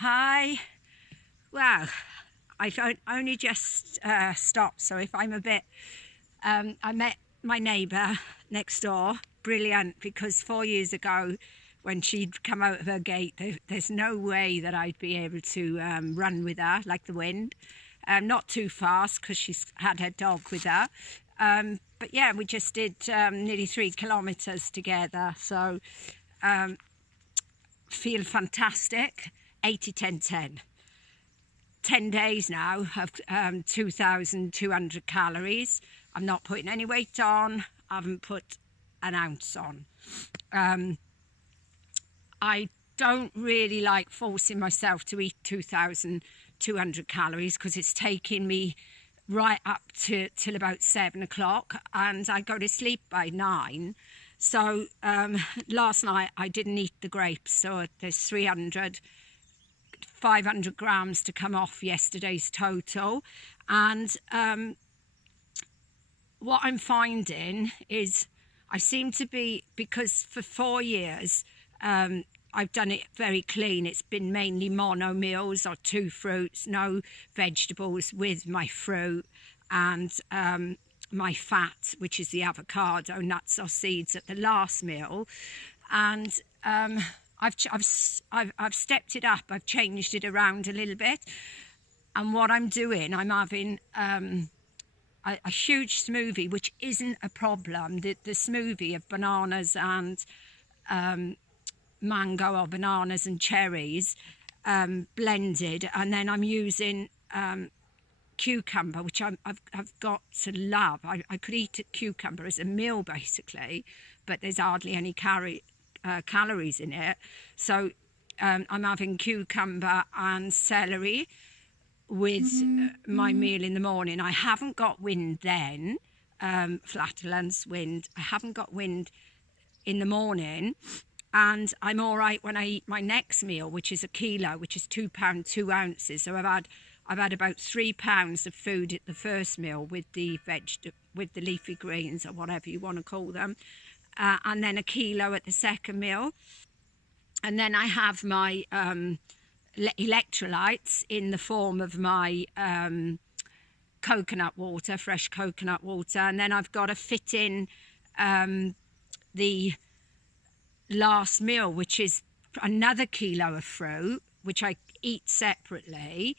Hi. Well, I've only just stopped, so if I'm a bit... I met my neighbour next door, brilliant, because 4 years ago when she'd come out of her gate, there's no way that I'd be able to run with her like the wind. Not too fast because she's had her dog with her. But yeah, we just did nearly 3 kilometres together, so feel fantastic. 80, 10, 10. 10 days now of 2,200 calories. I'm not putting any weight on. I haven't put an ounce on. I don't really like forcing myself to eat 2,200 calories because it's taking me right up till about 7 o'clock, and I go to sleep by 9. So last night I didn't eat the grapes, so there's 500 grams to come off yesterday's total. And what I'm finding is I seem to be, because for 4 years I've done it very clean. It's been mainly mono meals or 2 fruits, no vegetables with my fruit, and my fat, which is the avocado, nuts or seeds at the last meal. And I've stepped it up. I've changed it around a little bit. And what I'm doing, I'm having a huge smoothie, which isn't a problem. The smoothie of bananas and mango, or bananas and cherries blended, and then I'm using cucumber, which I've got to love. I could eat a cucumber as a meal basically, but there's hardly any calories in it. So I'm having cucumber and celery with my meal in the morning. I haven't got wind then, flatulence, wind. I haven't got wind in the morning, and I'm all right when I eat my next meal, which is a kilo, which is £2 2 ounces. So I've had about 3 pounds of food at the first meal with the leafy greens, or whatever you want to call them, and then a kilo at the second meal. And then I have my electrolytes in the form of my coconut water, fresh coconut water, and then I've got to fit in the last meal, which is another kilo of fruit, which I eat separately,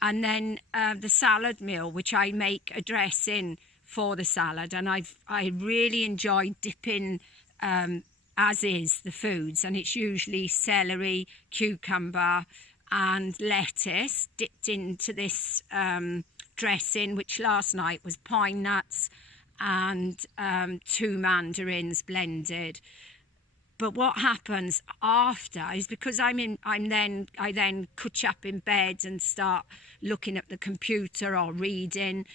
and then the salad meal, which I make a dressing for the salad, and I really enjoy dipping as is the foods, and it's usually celery, cucumber and lettuce dipped into this dressing, which last night was pine nuts and 2 mandarins blended. But what happens after is, because I then catch up in bed and start looking at the computer or reading,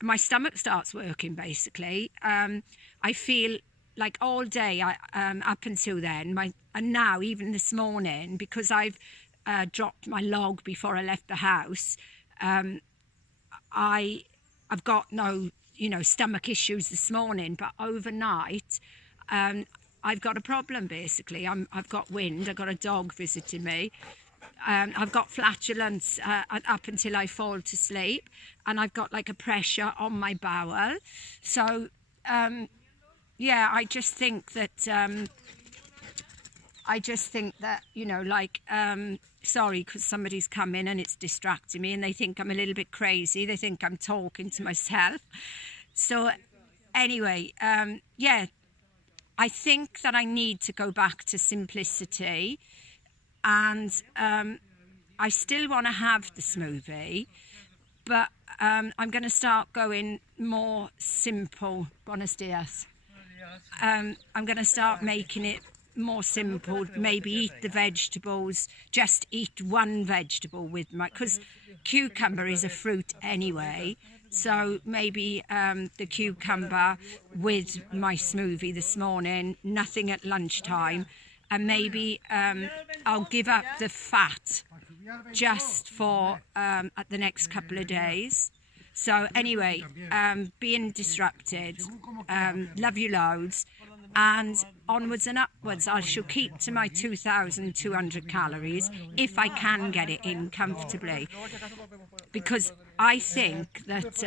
my stomach starts working basically. I feel like all day, up until then, and now even this morning, because I've dropped my log before I left the house, I've got no stomach issues this morning, but overnight I've got a problem basically. I've got wind, I've got a dog visiting me, I've got flatulence up until I fall to sleep, and I've got like a pressure on my bowel. So yeah, I just think that sorry, because somebody's come in and it's distracting me, and they think I'm a little bit crazy. They think I'm talking to myself. So anyway, yeah, I think that I need to go back to simplicity, and I still want to have the smoothie, but I'm going to start going more simple. Buenos dias. I'm going to start making it more simple. Maybe eat the vegetables, just eat 1 vegetable with because cucumber is a fruit anyway. So maybe the cucumber with my smoothie this morning, nothing at lunchtime, and maybe I'll give up the fat just for at the next couple of days. So anyway, being disrupted, love you loads. and onwards and upwards. I shall keep to my 2,200 calories if I can get it in comfortably, because I think that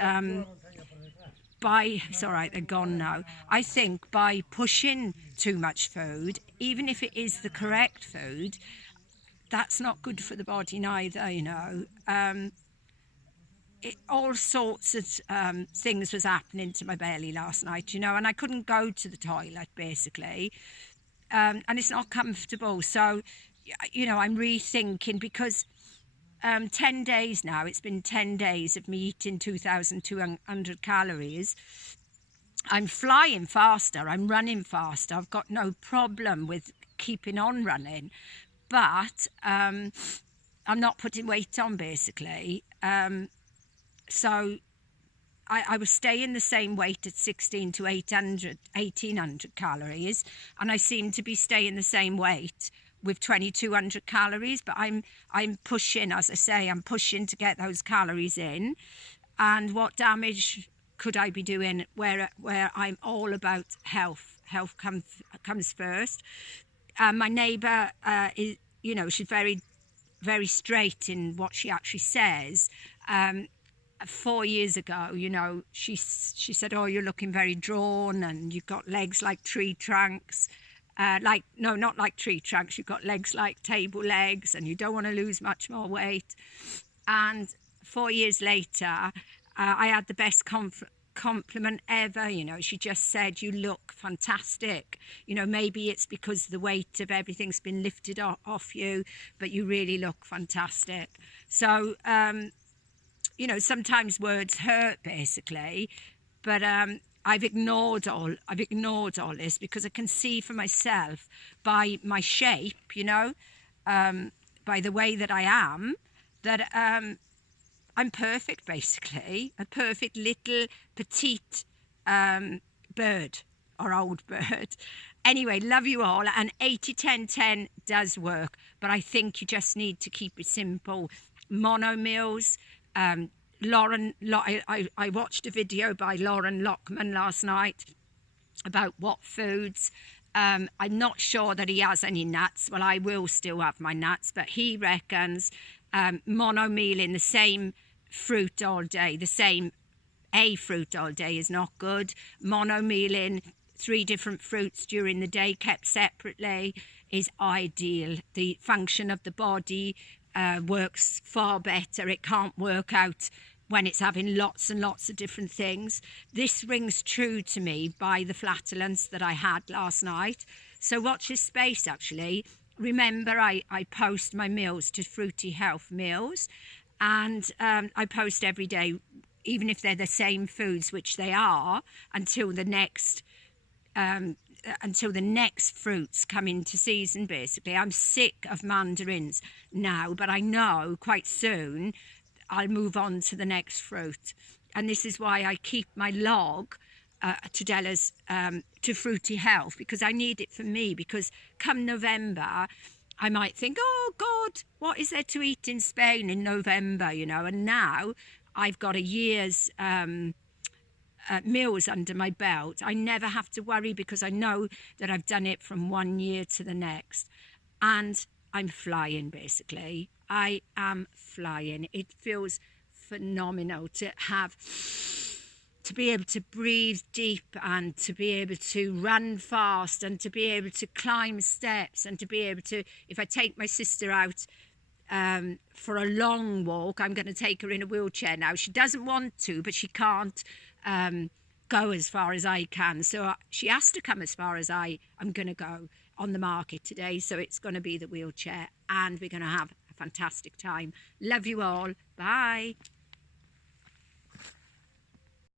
it's all right, they're gone now. I think by pushing too much food, even if it is the correct food, that's not good for the body neither, you know. All sorts of things was happening to my belly last night, you know, and I couldn't go to the toilet basically, and it's not comfortable. So, you know, I'm rethinking, because 10 days now, it's been 10 days of me eating 2,200 calories. I'm flying faster, I'm running faster, I've got no problem with keeping on running, but I'm not putting weight on basically. So I was staying the same weight at 16 to 1,800 calories, and I seem to be staying the same weight with 2,200 calories, but I'm pushing, as I say, I'm pushing to get those calories in. And what damage could I be doing where I'm all about health? Health comes first. My neighbour is, you know, she's very, very straight in what she actually says. 4 years ago, you know, she said, oh, you're looking very drawn and you've got legs like tree trunks. No, not like tree trunks. You've got legs like table legs and you don't want to lose much more weight. And 4 years later, I had the best compliment ever. You know, she just said, you look fantastic. You know, maybe it's because the weight of everything's been lifted off you, but you really look fantastic. So, you know, sometimes words hurt basically, but I've ignored all this, because I can see for myself by my shape, you know, by the way that I am, that I'm perfect basically, a perfect little petite bird or old bird. Anyway, love you all, and 80-10-10 does work, but I think you just need to keep it simple. Mono meals. Lauren, I watched a video by Lauren Lockman last night about what foods. I'm not sure that he has any nuts. Well, I will still have my nuts, but he reckons mono mealing the same fruit all day, a fruit all day is not good. Mono mealing 3 different fruits during the day kept separately is ideal. The function of the body works far better. It can't work out when it's having lots and lots of different things. This rings true to me by the flatulence that I had last night. So watch this space actually. Remember, I post my meals to Fruity Health Meals, and I post every day, even if they're the same foods, which they are, until the next fruits come into season basically. I'm sick of mandarins now, but I know quite soon I'll move on to the next fruit. And this is why I keep my log to Della's, to Fruity Health, because I need it for me, because come November I might think, oh God, what is there to eat in Spain in November, you know? And now I've got a year's meals under my belt. I never have to worry, because I know that I've done it from 1 year to the next. And I'm flying basically. I am flying. It feels phenomenal to be able to breathe deep, and to be able to run fast, and to be able to climb steps, and to be able to, if I take my sister out for a long walk, I'm going to take her in a wheelchair now. She doesn't want to, but she can't go as far as I can. So she has to come as far as I'm going to go on the market today. So it's going to be the wheelchair, and we're going to have a fantastic time. Love you all. Bye.